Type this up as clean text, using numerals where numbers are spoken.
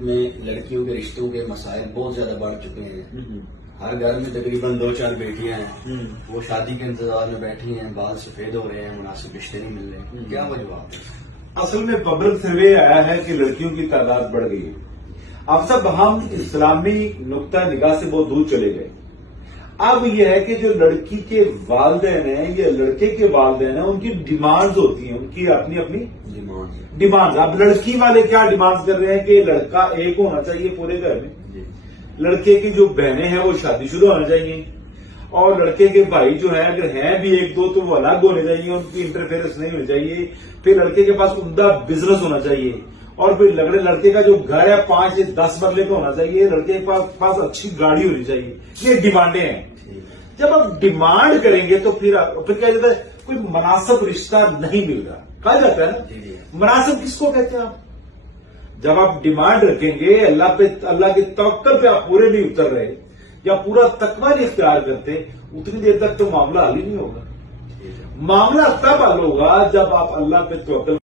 ملک میں لڑکیوں کے رشتوں کے مسائل بہت زیادہ بڑھ چکے ہیں. ہر گھر میں تقریباً 2-4 بیٹیاں ہیں، وہ شادی کے انتظار میں بیٹھی ہیں، بال سفید ہو رہے ہیں، مناسب رشتے نہیں مل رہے. کیا وجوہات ہے؟ اصل میں پبلک سروے آیا ہے کہ لڑکیوں کی تعداد بڑھ گئی ہے. اب سب ہم اسلامی نقطہ نگاہ سے بہت دور چلے گئے. اب یہ ہے کہ جو لڑکی کے والدین ہیں یا لڑکے کے والدین ہیں، ان کی ڈیمانڈز ہوتی ہیں، ان کی اپنی اپنی ڈیمانڈز. اب لڑکی والے کیا ڈیمانڈز کر رہے ہیں کہ لڑکا ایک ہونا چاہیے پورے گھر میں، لڑکے کی جو بہنیں ہیں وہ شادی شدہ ہونا چاہیے، اور لڑکے کے بھائی جو ہیں اگر ہیں بھی 1-2 تو وہ الگ ہونے چاہیے، ان کی انٹرفیئرنس نہیں ہونی چاہیے. پھر لڑکے کے پاس عمدہ بزنس ہونا چاہیے، اور پھر لڑکے کا جو گھر ہے 5 یا 10 مرلے کا ہونا چاہیے، لڑکے کے پاس اچھی گاڑی ہونی چاہیے. یہ ڈیمانڈیں ہیں. جب آپ ڈیمانڈ کریں گے تو پھر کیا جاتا ہے، کوئی مناسب رشتہ نہیں مل رہا. کہا جاتا ہے نا مناسب کس کو کہتے ہیں آپ؟ جب آپ ڈیمانڈ رکھیں گے، اللہ کے توکل پہ آپ پورے نہیں اتر رہے یا پورا تقویٰ نہیں اختیار کرتے، اتنی دیر تک تو معاملہ حل ہی نہیں ہوگا. معاملہ تب حل ہوگا جب آپ اللہ پہ توکل